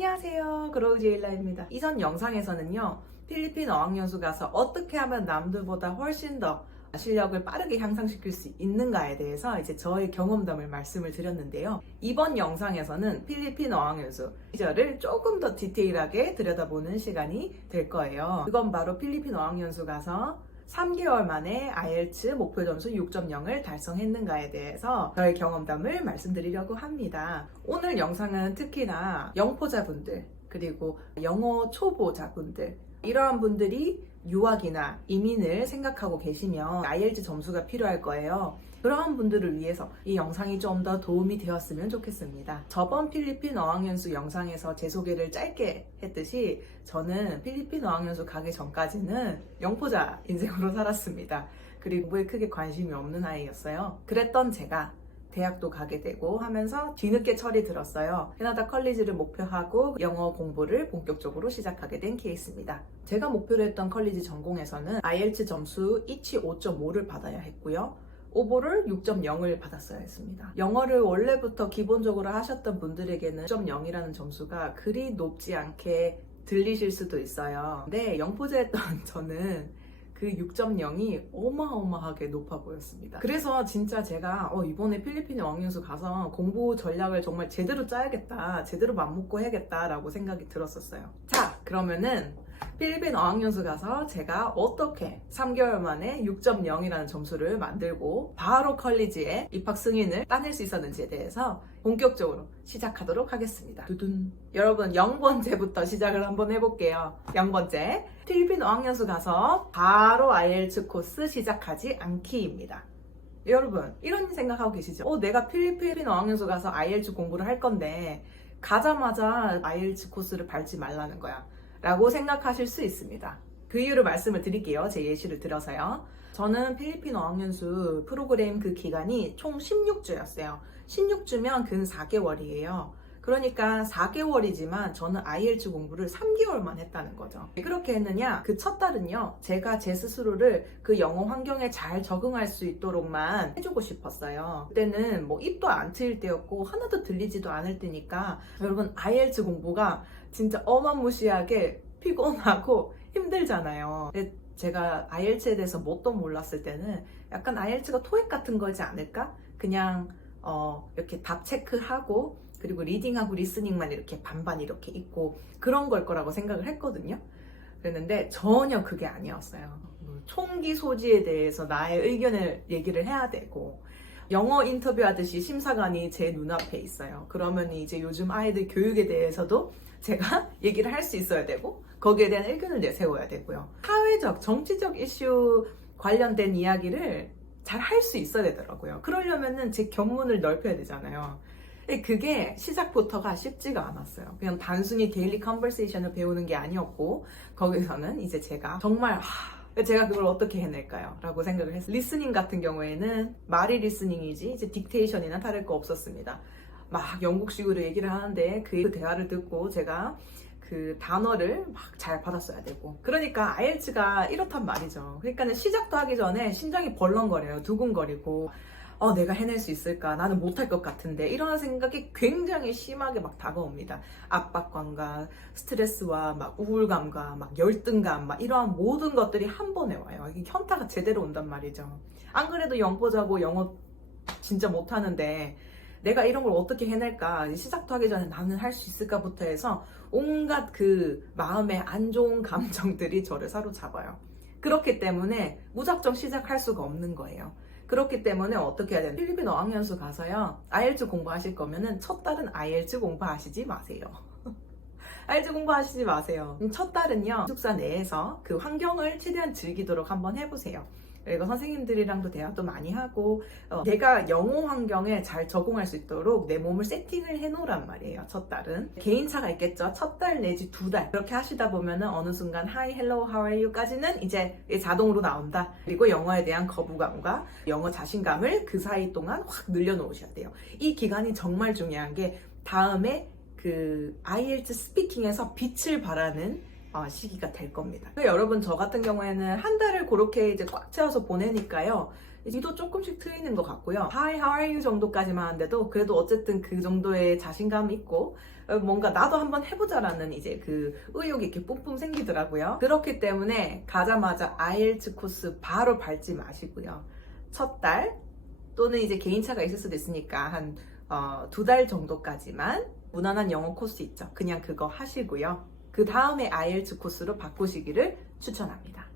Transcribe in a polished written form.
안녕하세요, 그로우제일라입니다. 이전 영상에서는요, 필리핀 어학연수 가서 어떻게 하면 남들보다 훨씬 더 실력을 빠르게 향상시킬 수 있는가에 대해서 이제 저의 경험담을 말씀을 드렸는데요. 이번 영상에서는 필리핀 어학연수 시절을 조금 더 디테일하게 들여다보는 시간이 될 거예요. 그건 바로 필리핀 어학연수 가서 3개월 만에 IELTS 목표 점수 6.0을 달성했는가에 대해서 저의 경험담을 말씀드리려고 합니다. 오늘 영상은 특히나 영포자분들 그리고 영어 초보자분들 이러한 분들이 유학이나 이민을 생각하고 계시면 IELTS 점수가 필요할 거예요. 그러한 분들을 위해서 이 영상이 좀 더 도움이 되었으면 좋겠습니다. 저번 필리핀 어학연수 영상에서 제 소개를 짧게 했듯이 저는 필리핀 어학연수 가기 전까지는 영포자 인생으로 살았습니다. 그리고 공부에 크게 관심이 없는 아이였어요. 그랬던 제가 대학도 가게 되고 하면서 뒤늦게 철이 들었어요. 캐나다 컬리지를 목표하고 영어 공부를 본격적으로 시작하게 된 케이스입니다. 제가 목표로 했던 컬리지 전공에서는 IELTS 점수 이치 5.5를 받아야 했고요. 오버를 6.0을 받았어야 했습니다. 영어를 원래부터 기본적으로 하셨던 분들에게는 6.0이라는 점수가 그리 높지 않게 들리실 수도 있어요. 근데 영포자였던 저는 그 6.0이 어마어마하게 높아 보였습니다. 그래서 진짜 제가 이번에 필리핀 어학연수 가서 공부 전략을 정말 제대로 짜야겠다, 제대로 맘먹고 해야겠다라고 생각이 들었었어요. 자, 그러면은 필리핀 어학연수 가서 제가 어떻게 3개월 만에 6.0이라는 점수를 만들고 바로 컬리지에 입학 승인을 따낼 수 있었는지에 대해서 본격적으로 시작하도록 하겠습니다. 두둔. 여러분 0번째부터 시작을 한번 해볼게요. 0번째, 필리핀 어학연수 가서 바로 IELTS 코스 시작하지 않기입니다. 여러분 이런 생각하고 계시죠? 내가 필리핀 어학연수 가서 IELTS 공부를 할 건데 가자마자 IELTS 코스를 밟지 말라는 거야 라고 생각하실 수 있습니다. 그 이유를 말씀을 드릴게요. 제 예시를 들어서요. 저는 필리핀 어학연수 프로그램 그 기간이 총 16주였어요. 16주면 근 4개월이에요. 그러니까 4개월이지만 저는 IELTS 공부를 3개월만 했다는 거죠. 왜 그렇게 했느냐? 그 첫 달은요, 제가 제 스스로를 그 영어 환경에 잘 적응할 수 있도록만 해주고 싶었어요. 그때는 뭐 입도 안 트일 때였고 하나도 들리지도 않을 때니까 여러분 IELTS 공부가 진짜 어마무시하게 피곤하고 힘들잖아요. 근데 제가 IELTS에 대해서 뭣도 몰랐을 때는 약간 IELTS가 토익 같은 거지 않을까? 그냥 이렇게 답 체크하고 그리고 리딩하고 리스닝만 이렇게 반반 이렇게 있고 그런 걸 거라고 생각을 했거든요. 그랬는데 전혀 그게 아니었어요. 총기 소지에 대해서 나의 의견을 얘기를 해야 되고 영어 인터뷰하듯이 심사관이 제 눈앞에 있어요. 그러면 이제 요즘 아이들 교육에 대해서도 제가 얘기를 할 수 있어야 되고 거기에 대한 의견을 내세워야 되고요. 사회적, 정치적 이슈 관련된 이야기를 잘 할 수 있어야 되더라고요. 그러려면은 제 견문을 넓혀야 되잖아요. 그게 시작부터가 쉽지가 않았어요. 그냥 단순히 데일리 컨버세이션을 배우는 게 아니었고 거기서는 이제 제가 정말 제가 그걸 어떻게 해낼까요? 라고 생각을 했어요. 리스닝 같은 경우에는 말이 리스닝이지 이제 딕테이션이나 다를 거 없었습니다. 막 영국식으로 얘기를 하는데 그 대화를 듣고 제가 그 단어를 막 잘 받았어야 되고 그러니까 IELTS가 이렇단 말이죠. 그러니까는 시작도 하기 전에 심장이 벌렁거려요. 두근거리고 내가 해낼 수 있을까? 나는 못할 것 같은데 이런 생각이 굉장히 심하게 막 다가옵니다. 압박감과 스트레스와 막 우울감과 막 열등감 막 이러한 모든 것들이 한 번에 와요. 이게 현타가 제대로 온단 말이죠. 안 그래도 영포자고 영어 진짜 못하는데 내가 이런 걸 어떻게 해낼까? 시작도 하기 전에 나는 할 수 있을까부터 해서 온갖 그 마음의 안 좋은 감정들이 저를 사로잡아요. 그렇기 때문에 무작정 시작할 수가 없는 거예요. 그렇기 때문에 어떻게 해야 되나? 필리핀 어학연수 가서요, IELTS 공부하실 거면은 첫 달은 IELTS 공부하시지 마세요. IELTS 공부하시지 마세요. 첫 달은요, 기숙사 내에서 그 환경을 최대한 즐기도록 한번 해보세요. 그리고 선생님들이랑도 대화도 많이 하고 내가 영어 환경에 잘 적응할 수 있도록 내 몸을 세팅을 해놓으란 말이에요. 첫 달은 개인차가 있겠죠. 첫 달 내지 두 달 그렇게 하시다 보면은 어느 순간 Hi, Hello, How are you? 까지는 이제 자동으로 나온다. 그리고 영어에 대한 거부감과 영어 자신감을 그 사이 동안 확 늘려놓으셔야 돼요. 이 기간이 정말 중요한 게 다음에 그 IELTS 스피킹에서 빛을 발하는 시기가 될 겁니다. 여러분 저 같은 경우에는 한 달을 그렇게 이제 꽉 채워서 보내니까요. 이도 조금씩 트이는 것 같고요. Hi, how are you 정도까지만 하는데도 그래도 어쨌든 그 정도의 자신감이 있고 뭔가 나도 한번 해보자라는 이제 그 의욕이 이렇게 뿜뿜 생기더라고요. 그렇기 때문에 가자마자 IELTS 코스 바로 밟지 마시고요. 첫 달 또는 이제 개인차가 있을 수도 있으니까 한 2달 정도까지만 무난한 영어 코스 있죠. 그냥 그거 하시고요. 그 다음에 IELTS 코스로 바꾸시기를 추천합니다.